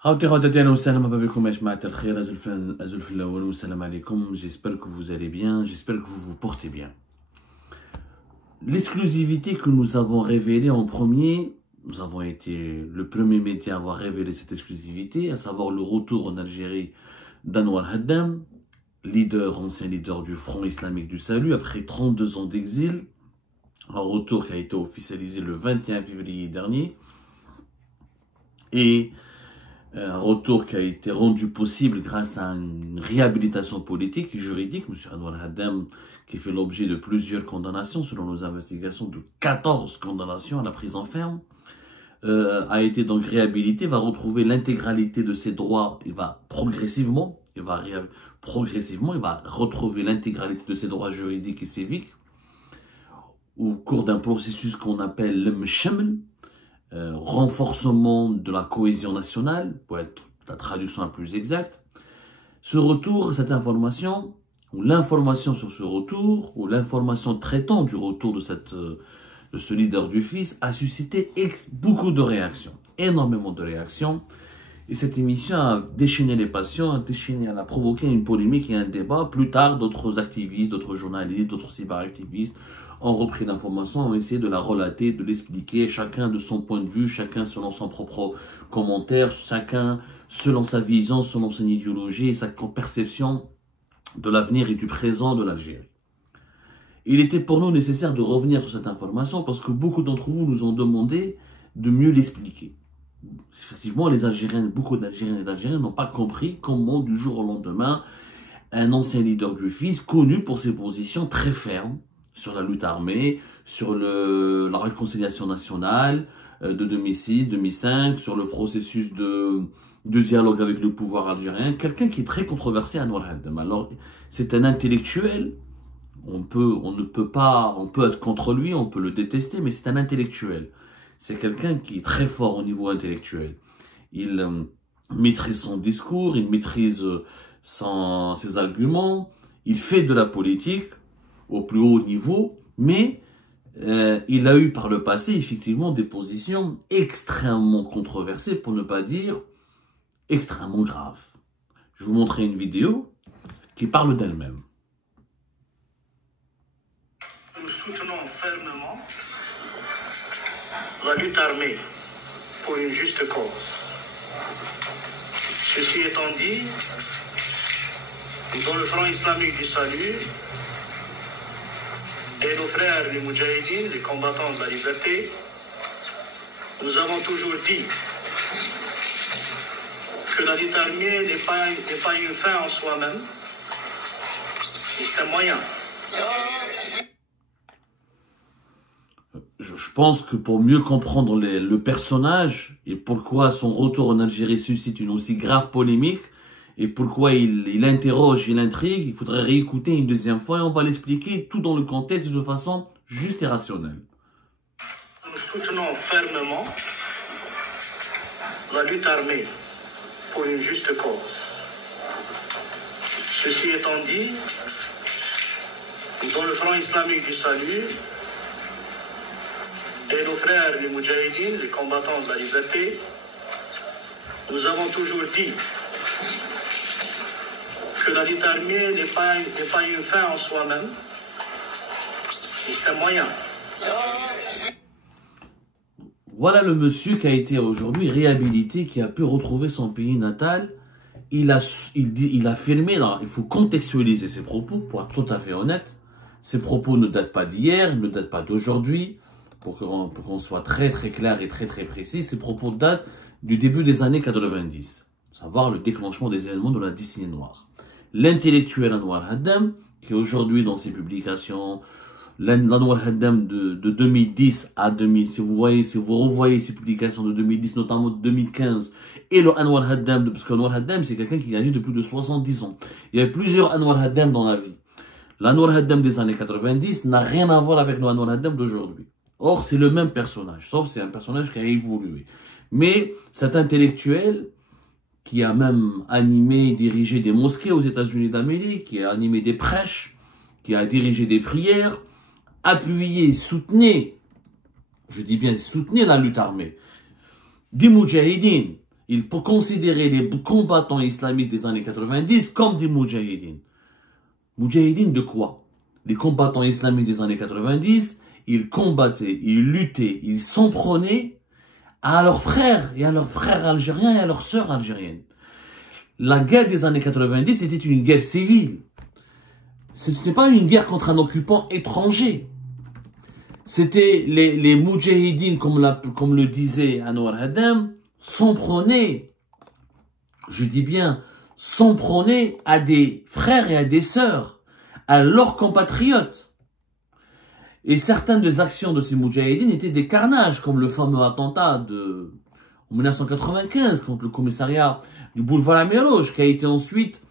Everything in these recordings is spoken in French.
J'espère que vous allez bien, j'espère que vous vous portez bien. L'exclusivité que nous avons révélée en premier, nous avons été le premier média à avoir révélé cette exclusivité, à savoir le retour en Algérie d'Anwar Haddam, ancien leader du Front Islamique du Salut, après 32 ans d'exil, un retour qui a été officialisé le 21 février dernier, et un retour qui a été rendu possible grâce à une réhabilitation politique et juridique. M. Anwar Haddam, qui fait l'objet de plusieurs condamnations, selon nos investigations, de 14 condamnations à la prison ferme, a été donc réhabilité, va retrouver l'intégralité de ses droits, il va retrouver l'intégralité de ses droits juridiques et civiques au cours d'un processus qu'on appelle le Mshaml, renforcement de la cohésion nationale, pour être la traduction la plus exacte. Ce retour, cette information, ou l'information sur ce retour, ou l'information traitant du retour de ce leader du fils, a suscité beaucoup de réactions, énormément de réactions. Et cette émission a déchaîné les passions, elle a provoqué une polémique et un débat. Plus tard, d'autres activistes, d'autres journalistes, d'autres cyberactivistes ont repris l'information, ont essayé de la relater, de l'expliquer, chacun de son point de vue, chacun selon son propre commentaire, chacun selon sa vision, selon son idéologie et sa perception de l'avenir et du présent de l'Algérie. Il était pour nous nécessaire de revenir sur cette information parce que beaucoup d'entre vous nous ont demandé de mieux l'expliquer. Effectivement, beaucoup d'Algériens et d'Algériens n'ont pas compris comment du jour au lendemain, un ancien leader du fils, connu pour ses positions très fermes sur la lutte armée, sur la réconciliation nationale de 2006-2005, sur le processus de dialogue avec le pouvoir algérien, quelqu'un qui est très controversé, Anwar Haddam. Alors, c'est un intellectuel, on peut être contre lui, on peut le détester, mais c'est un intellectuel. C'est quelqu'un qui est très fort au niveau intellectuel. Il maîtrise son discours, il maîtrise ses arguments, il fait de la politique au plus haut niveau, mais il a eu par le passé effectivement des positions extrêmement controversées, pour ne pas dire extrêmement graves. Je vais vous montrer une vidéo qui parle d'elle-même. Nous soutenons fermement la lutte armée pour une juste cause. Ceci étant dit, dans le Front Islamique du Salut et nos frères les Moudjahidines, les combattants de la liberté, nous avons toujours dit que la lutte armée n'est pas une fin en soi-même, c'est un moyen. Je pense que pour mieux comprendre le personnage et pourquoi son retour en Algérie suscite une aussi grave polémique et pourquoi il interroge, il intrigue, il faudrait réécouter une deuxième fois et on va l'expliquer tout dans le contexte de façon juste et rationnelle. Nous soutenons fermement la lutte armée pour une juste cause. Ceci étant dit, dans le Front Islamique du Salut et nos frères les Moudjahidines, les combattants de la liberté, nous avons toujours dit que la lutte armée n'est pas une fin en soi-même, c'est un moyen. Voilà le monsieur qui a été aujourd'hui réhabilité, qui a pu retrouver son pays natal. Il a affirmé, il faut contextualiser ses propos pour être tout à fait honnête. Ses propos ne datent pas d'hier, ne datent pas d'aujourd'hui. Pour qu'on soit très très clair et très très précis, ces propos datent du début des années 90, savoir le déclenchement des événements de la décennie noire. L'intellectuel Anwar Haddam, qui aujourd'hui dans ses publications, l'Anwar Haddam de 2010 à 2000, si vous revoyez ses publications de 2010, notamment de 2015, et le Anwar Haddam, parce que Anwar Haddam c'est quelqu'un qui agit depuis plus de 70 ans. Il y a plusieurs Anwar Haddam dans la vie. L'Anwar Haddam des années 90 n'a rien à voir avec le Anwar Haddam d'aujourd'hui. Or, c'est le même personnage, sauf c'est un personnage qui a évolué. Mais cet intellectuel, qui a même animé, dirigé des mosquées aux États-Unis d'Amérique, qui a animé des prêches, qui a dirigé des prières, appuyé, soutenait, je dis bien soutenait la lutte armée, des Moudjahidines il peut considérer les combattants islamistes des années 90 comme des moudjahidines. Moudjahidines de quoi? Les combattants islamistes des années 90, ils combattaient, ils luttaient, ils s'en prenaient à leurs frères algériens et à leurs sœurs algériennes. La guerre des années 90, c'était une guerre civile. Ce n'était pas une guerre contre un occupant étranger. C'était les moudjahidines, comme le disait Anwar Haddam, s'en prenaient, je dis bien, s'en prenaient à des frères et à des sœurs, à leurs compatriotes. Et certaines des actions de ces moudjahidines étaient des carnages, comme le fameux attentat en 1995 contre le commissariat du boulevard Amirouge, qui a été ensuite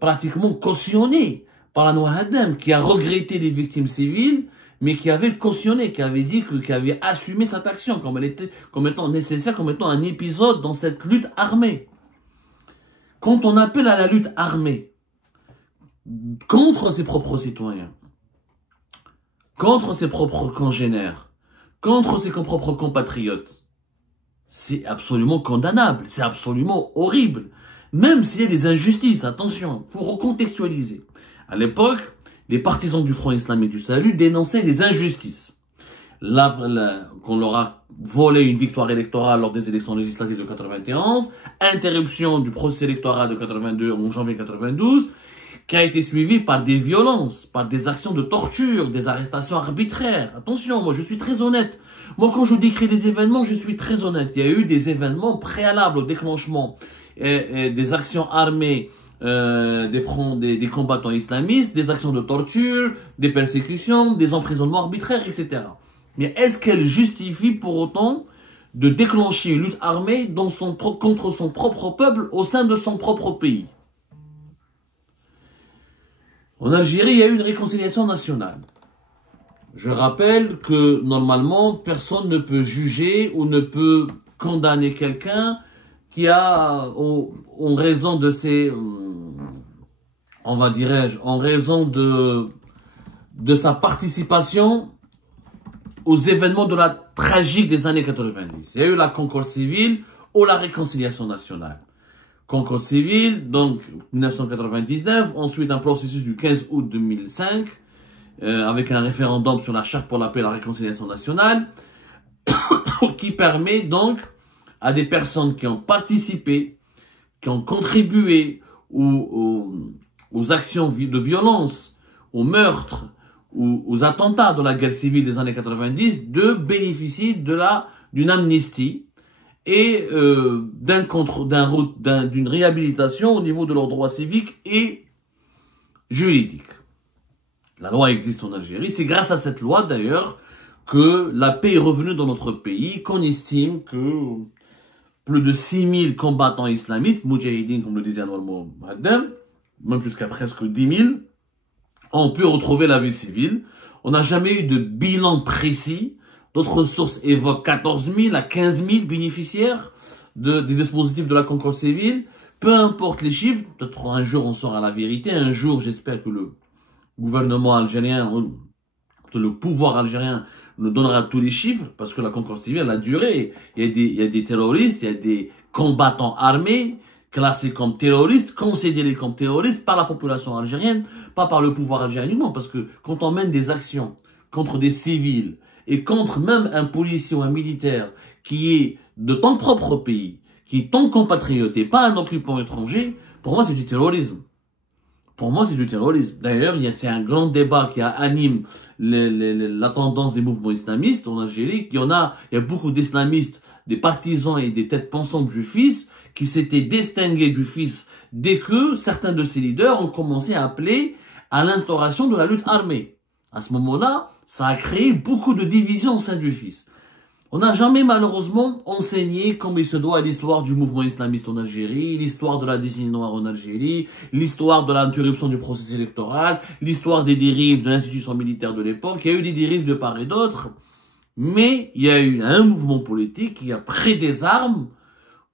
pratiquement cautionné par Anwar Haddam, qui a regretté les victimes civiles, mais qui avait cautionné, qui avait dit, qui avait assumé cette action comme étant nécessaire, comme étant un épisode dans cette lutte armée. Quand on appelle à la lutte armée contre ses propres citoyens, contre ses propres congénères, contre ses propres compatriotes, c'est absolument condamnable, c'est absolument horrible. Même s'il y a des injustices, attention, il faut recontextualiser. À l'époque, les partisans du Front islamique du salut dénonçaient les injustices. Qu'on leur a volé une victoire électorale lors des élections législatives de 91, interruption du processus électoral de 82 en janvier 92, qui a été suivi par des violences, par des actions de torture, des arrestations arbitraires. Attention, moi je suis très honnête. Moi quand je décris les événements, je suis très honnête. Il y a eu des événements préalables au déclenchement des actions armées des combattants islamistes, des actions de torture, des persécutions, des emprisonnements arbitraires, etc. Mais est-ce qu'elle justifie pour autant de déclencher une lutte armée contre son propre peuple au sein de son propre pays? En Algérie, il y a eu une réconciliation nationale. Je rappelle que normalement, personne ne peut juger ou ne peut condamner quelqu'un qui a, en raison de ses, en raison de sa participation aux événements de la tragique des années 90. Il y a eu la concorde civile ou la réconciliation nationale. Concorde civile, donc 1999, ensuite un processus du 15 août 2005, avec un référendum sur la charte pour la paix et la réconciliation nationale, qui permet donc à des personnes qui ont participé, qui ont contribué aux actions de violence, aux meurtres, aux attentats de la guerre civile des années 90, de bénéficier d'une amnistie et d'une réhabilitation au niveau de leurs droits civiques et juridiques. La loi existe en Algérie. C'est grâce à cette loi, d'ailleurs, que la paix est revenue dans notre pays, qu'on estime que plus de 6000 combattants islamistes, moudjahidines, comme le disait Anwar Haddam, même jusqu'à presque 10 000, ont pu retrouver la vie civile. On n'a jamais eu de bilan précis. D'autres sources évoquent 14 000 à 15 000 bénéficiaires des dispositifs de la concorde civile. Peu importe les chiffres, peut-être un jour on saura la vérité. Un jour, j'espère que le gouvernement algérien, le pouvoir algérien, nous donnera tous les chiffres, parce que la concorde civile a duré. Il y a des terroristes, il y a des combattants armés, classés comme terroristes, considérés comme terroristes par la population algérienne, pas par le pouvoir algérien uniquement, parce que quand on mène des actions contre des civils, et contre même un policier ou un militaire qui est de ton propre pays, qui est ton compatriote et pas un occupant étranger, pour moi c'est du terrorisme. Pour moi, c'est du terrorisme. D'ailleurs, c'est un grand débat qui anime la tendance des mouvements islamistes en Algérie. Il y a beaucoup d'islamistes, des partisans et des têtes pensantes du fils qui s'étaient distingués du fils dès que certains de ses leaders ont commencé à appeler à l'instauration de la lutte armée. À ce moment-là, ça a créé beaucoup de divisions au sein du fils. On n'a jamais malheureusement enseigné comme il se doit l'histoire du mouvement islamiste en Algérie, l'histoire de la décennie noire en Algérie, l'histoire de l'interruption du processus électoral, l'histoire des dérives de l'institution militaire de l'époque. Il y a eu des dérives de part et d'autre, mais il y a eu un mouvement politique qui a pris des armes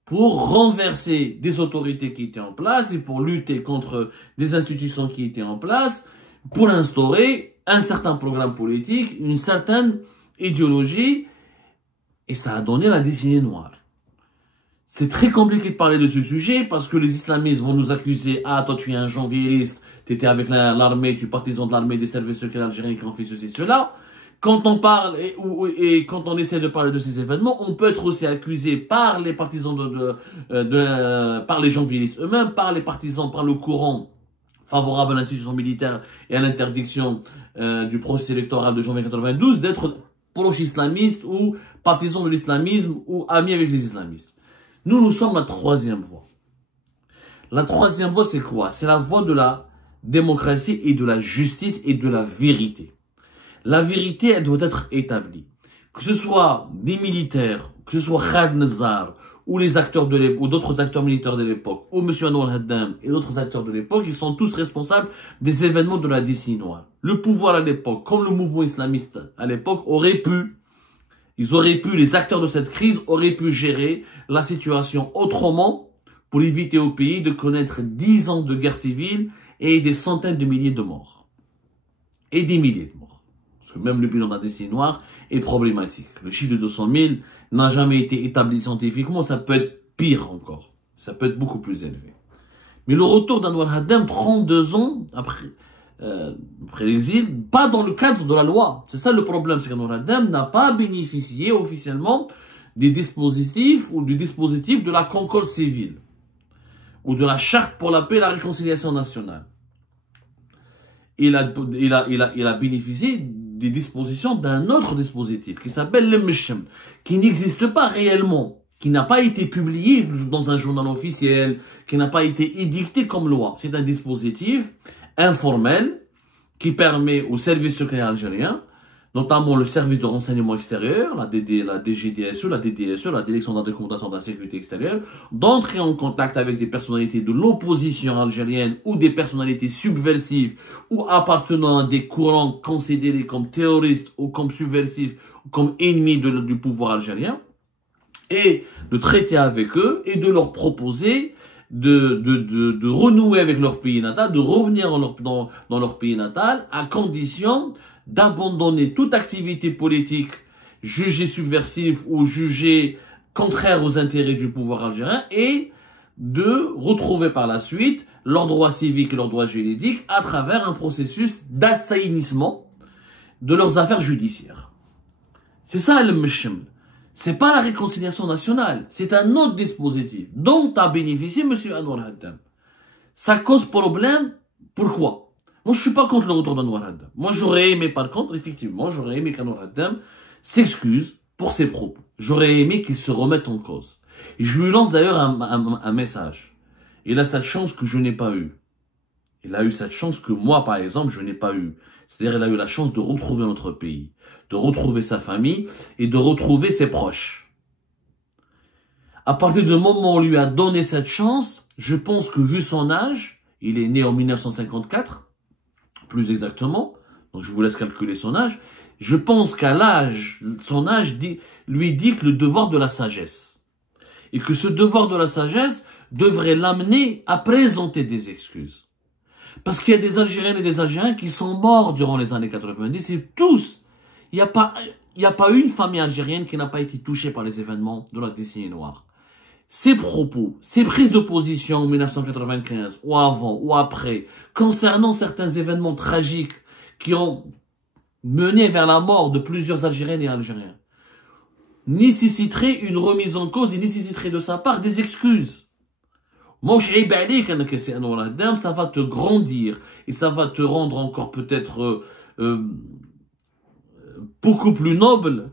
pour renverser des autorités qui étaient en place et pour lutter contre des institutions qui étaient en place, pour instaurer un certain programme politique, une certaine idéologie. Et ça a donné la décennie noire. c'est très compliqué de parler de ce sujet parce que les islamistes vont nous accuser. Ah, toi tu es un janviériste, tu étais avec l'armée, tu es partisan de l'armée, des services secrets algériens qui ont fait ceci, cela. Quand on parle et quand on essaie de parler de ces événements, on peut être aussi accusé par les partisans par les janviéristes eux-mêmes, par les partisans, par le courant favorable à l'institution militaire et à l'interdiction du processus électoral de janvier 92, d'être proche-islamiste ou partisan de l'islamisme ou ami avec les islamistes. Nous sommes la troisième voie. La troisième voie, c'est quoi? C'est la voie de la démocratie et de la justice et de la vérité. La vérité, elle doit être établie. Que ce soit des militaires, que ce soit Khaled Nazar, ou les acteurs de l'époque, ou d'autres acteurs militaires de l'époque, ou M. Anwar Haddam et d'autres acteurs de l'époque, ils sont tous responsables des événements de la décennie noire. Le pouvoir à l'époque, comme le mouvement islamiste à l'époque, les acteurs de cette crise auraient pu gérer la situation autrement pour éviter au pays de connaître 10 ans de guerre civile et des centaines de milliers de morts. Et des milliers de morts. Parce que même le bilan de la décennie noire est problématique. Le chiffre de 200 000 n'a jamais été établi scientifiquement, ça peut être pire encore. Ça peut être beaucoup plus élevé. Mais le retour d'Anwar Haddam, 32 ans après l'exil, pas dans le cadre de la loi. C'est ça le problème, c'est qu'Anwar Haddam n'a pas bénéficié officiellement des dispositifs ou du dispositif de la concorde civile ou de la charte pour la paix et la réconciliation nationale. Il a bénéficié des dispositions d'un autre dispositif qui s'appelle le Misham, qui n'existe pas réellement, qui n'a pas été publié dans un journal officiel, qui n'a pas été édicté comme loi. C'est un dispositif informel qui permet aux services secrets algériens, notamment le service de renseignement extérieur, la DGDSE, la DDSE, la Direction de la documentation de la sécurité extérieure, d'entrer en contact avec des personnalités de l'opposition algérienne ou des personnalités subversives ou appartenant à des courants considérés comme terroristes ou comme subversifs ou comme ennemis du pouvoir algérien, et de traiter avec eux et de leur proposer de renouer avec leur pays natal, de revenir dans leur pays natal à condition d'abandonner toute activité politique jugée subversive ou jugée contraire aux intérêts du pouvoir algérien et de retrouver par la suite leurs droits civiques et leurs droits juridiques à travers un processus d'assainissement de leurs affaires judiciaires. C'est ça le Misham. C'est pas la réconciliation nationale, c'est un autre dispositif dont a bénéficié M. Anwar Haddam. Ça cause problème, pourquoi? Moi, je suis pas contre le retour d'Anwar Haddam. Moi, j'aurais aimé, par contre, effectivement, j'aurais aimé qu'Anwar Haddam s'excuse pour ses propos. J'aurais aimé qu'il se remette en cause. Et je lui lance d'ailleurs un message. Il a cette chance que je n'ai pas eue. Il a eu cette chance que moi, par exemple, je n'ai pas eue. C'est-à-dire, il a eu la chance de retrouver notre pays, de retrouver sa famille et de retrouver ses proches. À partir du moment où on lui a donné cette chance, je pense que vu son âge, il est né en 1954, plus exactement, donc je vous laisse calculer son âge, je pense qu'à son âge lui dicte le devoir de la sagesse. Et que ce devoir de la sagesse devrait l'amener à présenter des excuses. Parce qu'il y a des Algériennes et des Algériens qui sont morts durant les années 90 et tous, il n'y a pas une famille algérienne qui n'a pas été touchée par les événements de la décennie noire. Ces propos, ces prises de position en 1995 ou avant ou après concernant certains événements tragiques qui ont mené vers la mort de plusieurs Algériennes et Algériens nécessiteraient une remise en cause et nécessiteraient de sa part des excuses. Moi, ça va te grandir et ça va te rendre encore peut-être beaucoup plus noble.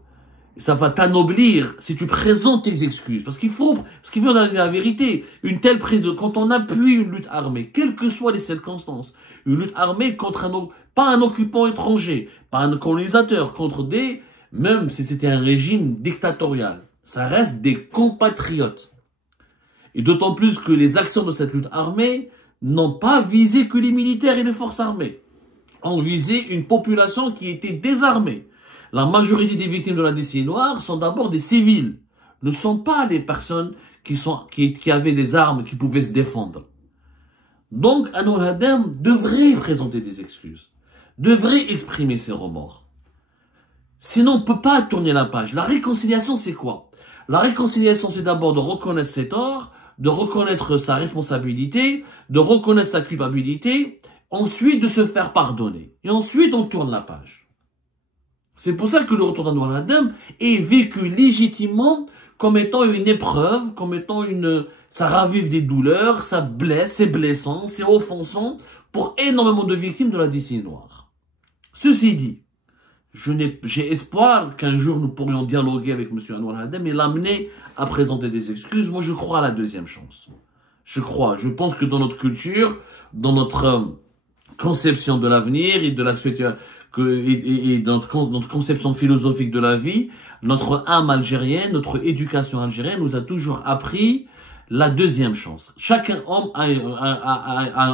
Ça va t'anoblir si tu présentes tes excuses. Parce qu'il faut dire la vérité. Une telle prise de, quand on appuie une lutte armée, quelles que soient les circonstances, une lutte armée contre pas un occupant étranger, pas un colonisateur, contre même si c'était un régime dictatorial, ça reste des compatriotes. Et d'autant plus que les actions de cette lutte armée n'ont pas visé que les militaires et les forces armées. Ont visé une population qui était désarmée. La majorité des victimes de la décennie noire sont d'abord des civils. Ne sont pas les personnes qui avaient des armes, qui pouvaient se défendre. Donc, Anwar Haddam devrait présenter des excuses. Devrait exprimer ses remords. Sinon, on ne peut pas tourner la page. La réconciliation, c'est quoi? La réconciliation, c'est d'abord de reconnaître ses torts, de reconnaître sa responsabilité, de reconnaître sa culpabilité, ensuite de se faire pardonner. Et ensuite, on tourne la page. C'est pour ça que le retour d'Anwar Haddam est vécu légitimement comme étant une épreuve, comme étant ça ravive des douleurs, ça blesse, c'est blessant, c'est offensant pour énormément de victimes de la décennie noire. Ceci dit, j'ai espoir qu'un jour nous pourrions dialoguer avec M. Anwar Haddam et l'amener à présenter des excuses. Moi, je crois à la deuxième chance. Je pense que dans notre culture, dans notre conception de l'avenir et de la suite, et dans notre conception philosophique de la vie, notre âme algérienne, notre éducation algérienne nous a toujours appris la deuxième chance. Chaque homme a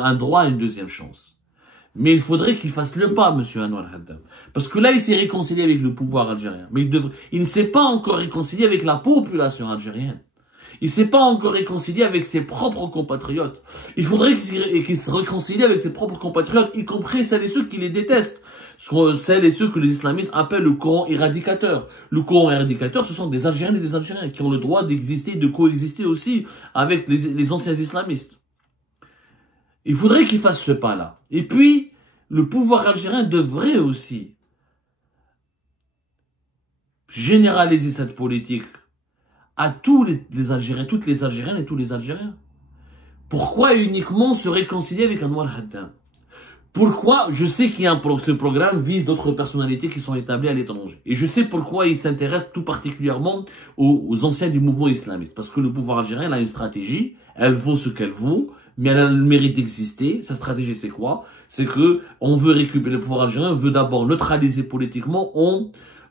un droit à une deuxième chance. Mais il faudrait qu'il fasse le pas, M. Anwar Haddam. Parce que là, il s'est réconcilié avec le pouvoir algérien. Mais il ne s'est pas encore réconcilié avec la population algérienne. Il ne s'est pas encore réconcilié avec ses propres compatriotes. Il faudrait qu'il se réconcilie avec ses propres compatriotes, y compris celles et ceux qui les détestent. Celles et ceux que les islamistes appellent le courant éradicateur. Le courant éradicateur, ce sont des Algériens et des Algériens qui ont le droit d'exister, de coexister aussi avec les anciens islamistes. Il faudrait qu'il fasse ce pas-là. Et puis, le pouvoir algérien devrait aussi généraliser cette politique à tous les Algériens, toutes les Algériennes et tous les Algériens. Pourquoi uniquement se réconcilier avec Anwar Haddam? Pourquoi? Je sais qu'il y a ce programme vise d'autres personnalités qui sont établies à l'étranger. Et je sais pourquoi il s'intéresse tout particulièrement aux anciens du mouvement islamiste. Parce que le pouvoir algérien a une stratégie, elle vaut ce qu'elle vaut, mais elle a le mérite d'exister. Sa stratégie, c'est quoi? C'est que on veut récupérer le pouvoir algérien, on veut d'abord neutraliser politiquement,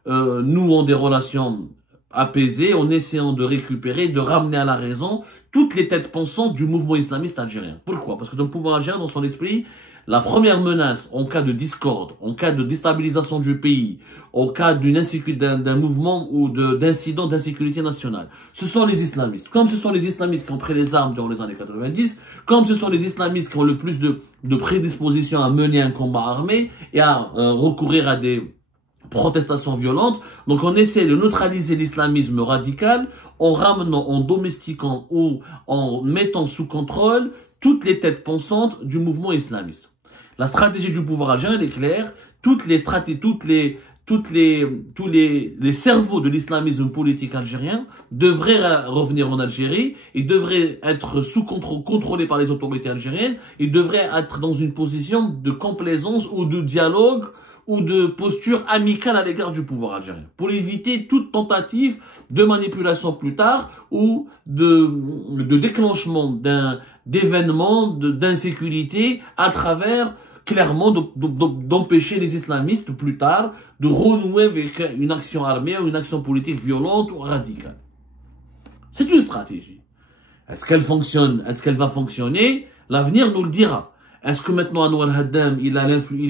nouant des relations apaisées, en essayant de récupérer, de ramener à la raison toutes les têtes pensantes du mouvement islamiste algérien. Pourquoi? Parce que dans le pouvoir algérien, dans son esprit, la première menace en cas de discorde, en cas de déstabilisation du pays, en cas d'un mouvement ou d'incident d'insécurité nationale, ce sont les islamistes. Comme ce sont les islamistes qui ont pris les armes durant les années 90, comme ce sont les islamistes qui ont le plus de prédisposition à mener un combat armé et à recourir à des protestations violentes. Donc on essaie de neutraliser l'islamisme radical en ramenant, en domestiquant ou en mettant sous contrôle toutes les têtes pensantes du mouvement islamiste. La stratégie du pouvoir algérien est claire. Tous les cerveaux de l'islamisme politique algérien devraient revenir en Algérie et devraient être contrôlés par les autorités algériennes et devraient être dans une position de complaisance ou de dialogue ou de posture amicale à l'égard du pouvoir algérien, pour éviter toute tentative de manipulation plus tard ou de déclenchement d'événements d'insécurité à travers clairement d'empêcher les islamistes plus tard de renouer avec une action armée ou une action politique violente ou radicale. C'est une stratégie. Est-ce qu'elle fonctionne? Est-ce qu'elle va fonctionner? L'avenir nous le dira. Est-ce que maintenant Anwar Haddam, il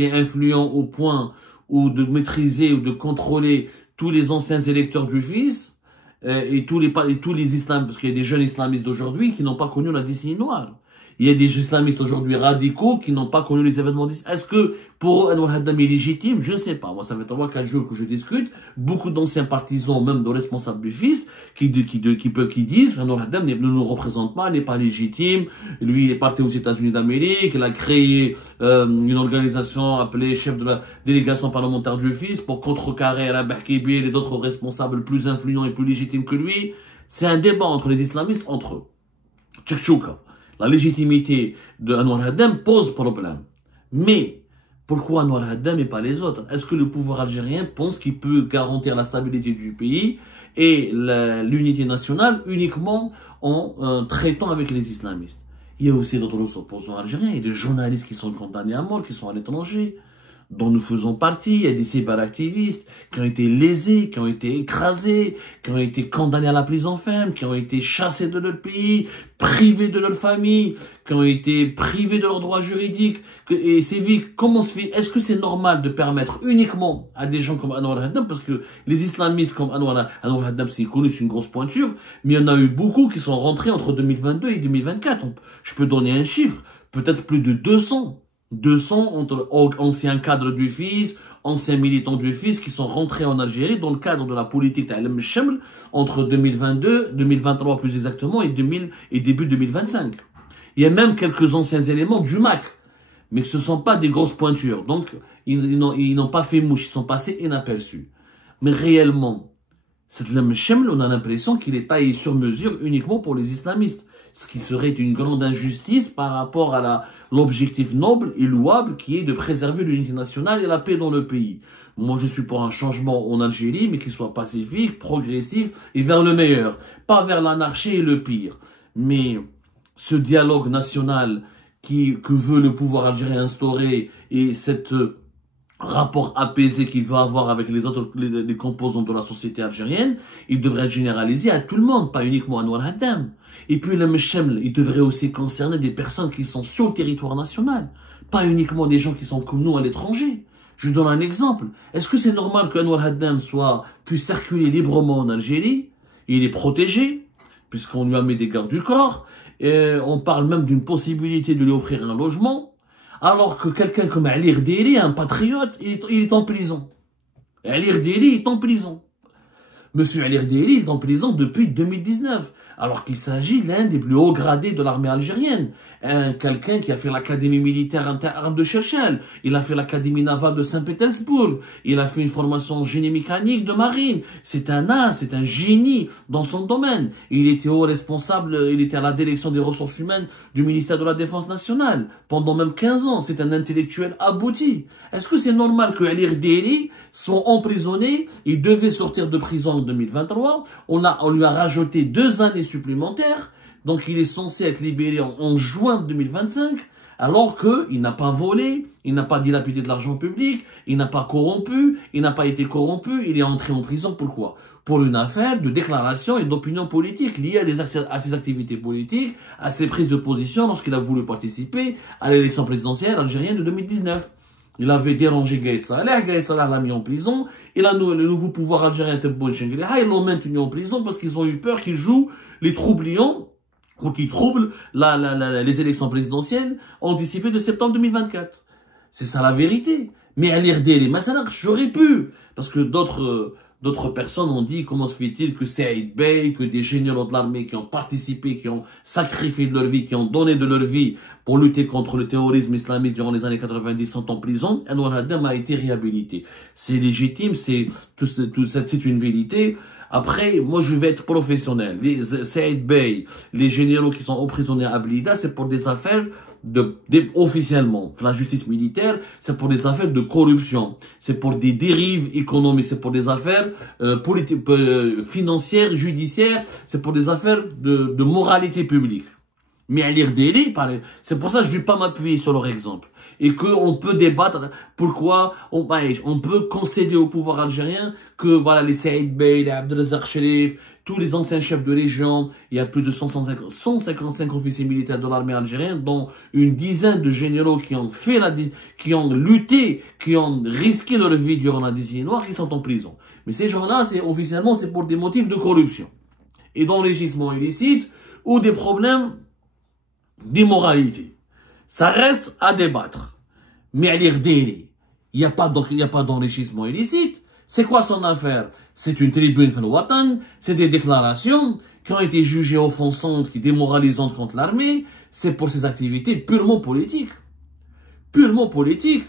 est influent au point ou de maîtriser ou de contrôler tous les anciens électeurs du fils et tous les islamistes, parce qu'il y a des jeunes islamistes d'aujourd'hui qui n'ont pas connu la décennie noire. Il y a des islamistes aujourd'hui radicaux qui n'ont pas connu les événements d'ici. Est-ce que pour Anwar Haddam est légitime? Je ne sais pas. Moi, ça fait 3-4 jours que je discute. Beaucoup d'anciens partisans, même de responsables du fils, qui disent Anwar Haddam ne nous représente pas, n'est pas légitime. Lui, il est parti aux États-Unis d'Amérique. Il a créé une organisation appelée chef de la délégation parlementaire du fils pour contrecarrer Rabah Kébir et d'autres responsables plus influents et plus légitimes que lui. C'est un débat entre les islamistes, entre eux. Tchouka. La légitimité de Anwar Haddam pose problème. Mais pourquoi Anwar Haddam et pas les autres? Est-ce que le pouvoir algérien pense qu'il peut garantir la stabilité du pays et l'unité nationale uniquement en traitant avec les islamistes? Il y a aussi d'autres opposants algériens, il y a des journalistes qui sont condamnés à mort, qui sont à l'étranger, dont nous faisons partie. Il y a des cyberactivistes qui ont été lésés, qui ont été écrasés, qui ont été condamnés à la prison ferme, qui ont été chassés de leur pays, privés de leur famille, qui ont été privés de leurs droits juridiques. Et c'est vite, comment se fait? Est-ce que c'est normal de permettre uniquement à des gens comme Anwar Haddam, parce que les islamistes comme Anwar Haddam, c'est connu, c'est une grosse pointure, mais il y en a eu beaucoup qui sont rentrés entre 2022 et 2024. Je peux donner un chiffre, peut-être plus de 200 entre anciens cadres du fils, anciens militants du FIS qui sont rentrés en Algérie dans le cadre de la politique d'Al Mchaml entre 2022, 2023 plus exactement, et début 2025. Il y a même quelques anciens éléments du MAC, mais ce ne sont pas des grosses pointures. Donc, ils n'ont pas fait mouche, ils sont passés inaperçus. Mais réellement, cette Mchaml, on a l'impression qu'il est taillé sur mesure uniquement pour les islamistes. Ce qui serait une grande injustice par rapport à l'objectif noble et louable qui est de préserver l'unité nationale et la paix dans le pays. Moi, je suis pour un changement en Algérie, mais qui soit pacifique, progressif et vers le meilleur, pas vers l'anarchie et le pire. Mais ce dialogue national que veut le pouvoir algérien instaurer et cette rapport apaisé qu'il veut avoir avec les composants de la société algérienne, il devrait être généralisé à tout le monde, pas uniquement à Anwar Haddam. Et puis le Mchaml, il devrait aussi concerner des personnes qui sont sur le territoire national, pas uniquement des gens qui sont comme nous à l'étranger. Je donne un exemple. Est-ce que c'est normal que Anwar Haddam puisse circuler librement en Algérie? Il est protégé, puisqu'on lui a mis des gardes du corps, et on parle même d'une possibilité de lui offrir un logement, alors que quelqu'un comme Ali Rdéli, un patriote, il est en prison. Ali Rdéli est en prison. Monsieur Ali Rdéli est en prison depuis 2019, alors qu'il s'agit l'un des plus hauts gradés de l'armée algérienne. Quelqu'un qui a fait l'académie militaire interarme de Chechel, il a fait l'académie navale de Saint-Pétersbourg, il a fait une formation en génie mécanique de marine. C'est un as, c'est un génie dans son domaine. Il était haut responsable, il était à la direction des ressources humaines du ministère de la Défense nationale pendant même 15 ans. C'est un intellectuel abouti. Est-ce que c'est normal que Ali Rdéli soit emprisonné? Il devait sortir de prison en 2023. On lui a rajouté 2 années supplémentaires. Donc il est censé être libéré en juin 2025, alors qu'il n'a pas volé, il n'a pas dilapidé de l'argent public, il n'a pas corrompu, il n'a pas été corrompu, il est entré en prison. Pourquoi? Pour une affaire de déclaration et d'opinion politique liée à ses activités politiques, à ses prises de position lorsqu'il a voulu participer à l'élection présidentielle algérienne de 2019. Il avait dérangé Gaïd Salah l'a mis en prison, et là, le nouveau pouvoir algérien, ils l'ont maintenu en prison parce qu'ils ont eu peur qu'il joue les troublions ou qui trouble les élections présidentielles anticipées de septembre 2024. C'est ça la vérité. Mais à l'IRD, les Massanak, j'aurais pu. Parce que d'autres personnes ont dit comment se fait-il que Saïd Bey, que des généraux de l'armée qui ont participé, qui ont sacrifié de leur vie, qui ont donné de leur vie pour lutter contre le terrorisme islamiste durant les années 90 sont en prison. Anwar Haddam a été réhabilité. C'est légitime, c'est une vérité. Après, moi, je vais être professionnel. Saïd Bey, les généraux qui sont emprisonnés à Blida, c'est pour des affaires officiellement. La justice militaire, c'est pour des affaires de corruption. C'est pour des dérives économiques. C'est pour des affaires financières, judiciaires. C'est pour des affaires de moralité publique. Mais à l'IRDL, c'est pour ça que je ne vais pas m'appuyer sur leur exemple. Et qu'on peut débattre pourquoi on peut concéder au pouvoir algérien que voilà, les Saïd Bey, les Abdelazak Sherif, tous les anciens chefs de région, il y a plus de 155 officiers militaires de l'armée algérienne, dont une dizaine de généraux qui ont lutté, qui ont risqué leur vie durant la décennie noire, qui sont en prison. Mais ces gens-là, officiellement, c'est pour des motifs de corruption et d'enrichissement illicite ou des problèmes d'immoralité. Ça reste à débattre. Mais à l'IRDL, il n'y a pas d'enrichissement illicite. C'est quoi son affaire? C'est une tribune Watan, c'est des déclarations qui ont été jugées offensantes, qui démoralisantes contre l'armée. C'est pour ces activités purement politiques. Purement politiques.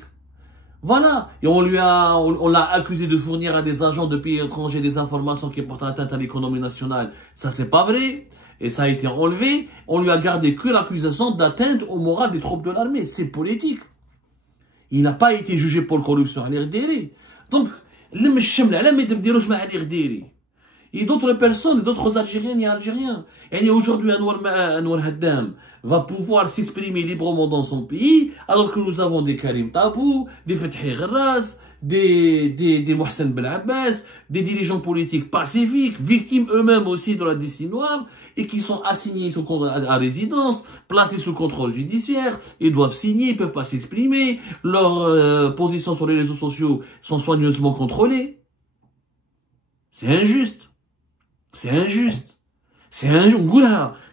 Voilà. Et on l'a accusé de fournir à des agents de pays étrangers des informations qui portent atteinte à l'économie nationale. Ça, c'est pas vrai. Et ça a été enlevé. On lui a gardé que l'accusation d'atteinte au moral des troupes de l'armée. C'est politique. Il n'a pas été jugé pour corruption à l'IRDL. Donc, et d'autres personnes, d'autres Algériens et Algériens. Et aujourd'hui, Anwar Haddam va pouvoir s'exprimer librement dans son pays, alors que nous avons des Karim Tabou, des Fethi Gharras, des Mohsen Ben Abbas, des dirigeants politiques pacifiques, victimes eux-mêmes aussi de la décennie noire, et qui sont assignés à résidence, placés sous contrôle judiciaire, ils doivent signer, ils peuvent pas s'exprimer, leurs positions sur les réseaux sociaux sont soigneusement contrôlées. C'est injuste. C'est injuste. C'est injuste.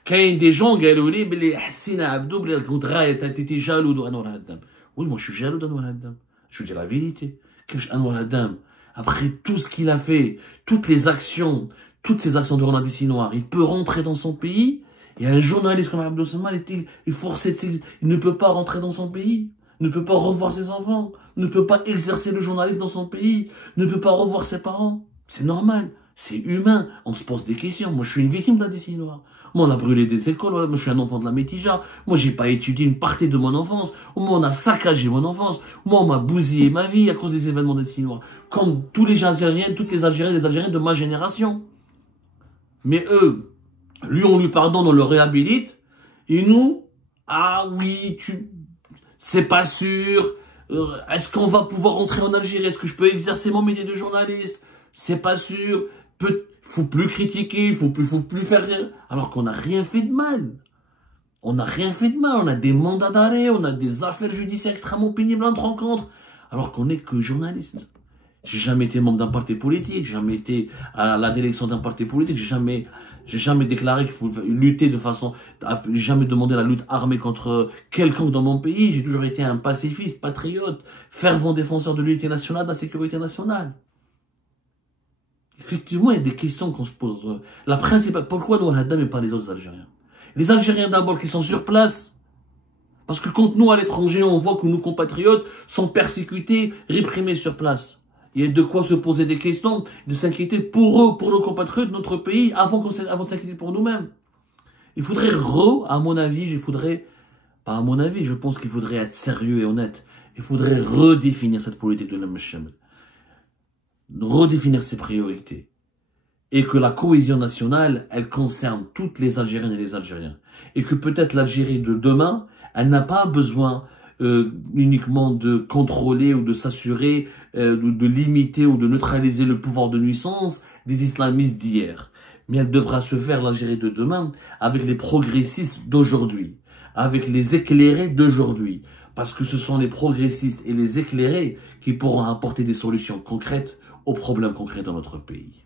Quand il y a des gens qui ont dit que tu étais jaloux d'Anwar Haddam. Oui, moi je suis jaloux d'Anwar Haddam. Je vous dis la vérité. Après tout ce qu'il a fait, toutes ces actions de journaliste noir, il peut rentrer dans son pays. Et un journaliste comme Abdel Salman est forcé il ne peut pas rentrer dans son pays, ne peut pas revoir ses enfants, ne peut pas exercer le journalisme dans son pays, ne peut pas revoir ses parents. C'est normal, c'est humain. On se pose des questions. Moi, je suis une victime de la décennie noire. Moi, on a brûlé des écoles. Moi, je suis un enfant de la Métija. Moi, j'ai pas étudié une partie de mon enfance. Moi, on a saccagé mon enfance. Moi, on m'a bousillé ma vie à cause des événements de la décennie noire. Comme tous les Algériens, toutes les Algériens de ma génération. Mais eux, lui, on lui pardonne, on le réhabilite. Et nous, ah oui, c'est pas sûr. Est-ce qu'on va pouvoir rentrer en Algérie? Est-ce que je peux exercer mon métier de journaliste? C'est pas sûr. Faut plus critiquer, faut plus faire rien. Alors qu'on n'a rien fait de mal. On n'a rien fait de mal. On a des mandats d'arrêt, on a des affaires judiciaires extrêmement pénibles à notre rencontre. Alors qu'on n'est que journaliste. J'ai jamais été membre d'un parti politique, j'ai jamais été à la direction d'un parti politique, j'ai jamais déclaré qu'il faut lutter j'ai jamais demandé la lutte armée contre quelconque dans mon pays. J'ai toujours été un pacifiste, patriote, fervent défenseur de l'unité nationale, de la sécurité nationale. Effectivement, il y a des questions qu'on se pose. La principale, pourquoi Nour Haddam et pas les autres Algériens? Les Algériens d'abord qui sont sur place. Parce que quand nous, à l'étranger, on voit que nos compatriotes sont persécutés, réprimés sur place. Il y a de quoi se poser des questions, de s'inquiéter pour eux, pour nos compatriotes, notre pays, avant de s'inquiéter pour nous-mêmes. Il faudrait à mon avis, je pense qu'il faudrait être sérieux et honnête. Il faudrait redéfinir cette politique de l'Amm Shamel. Redéfinir ses priorités. Et que la cohésion nationale, elle concerne toutes les Algériennes et les Algériens. Et que peut-être l'Algérie de demain, elle n'a pas besoin uniquement de contrôler ou de s'assurer, de limiter ou de neutraliser le pouvoir de nuisance des islamistes d'hier. Mais elle devra se faire, l'Algérie de demain, avec les progressistes d'aujourd'hui, avec les éclairés d'aujourd'hui. Parce que ce sont les progressistes et les éclairés qui pourront apporter des solutions concrètes aux problèmes concrets dans notre pays.